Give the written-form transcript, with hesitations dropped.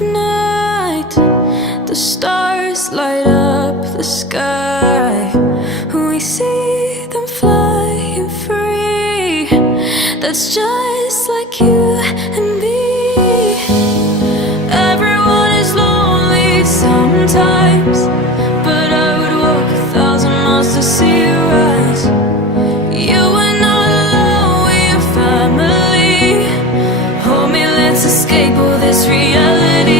night, the stars light up the sky. We see them flying free. That's just like you and me. Everyone is lonely sometimes, but I would walk 1,000 miles to see you rise. You are not alone, we're family. Hold me, let's escape all this reality.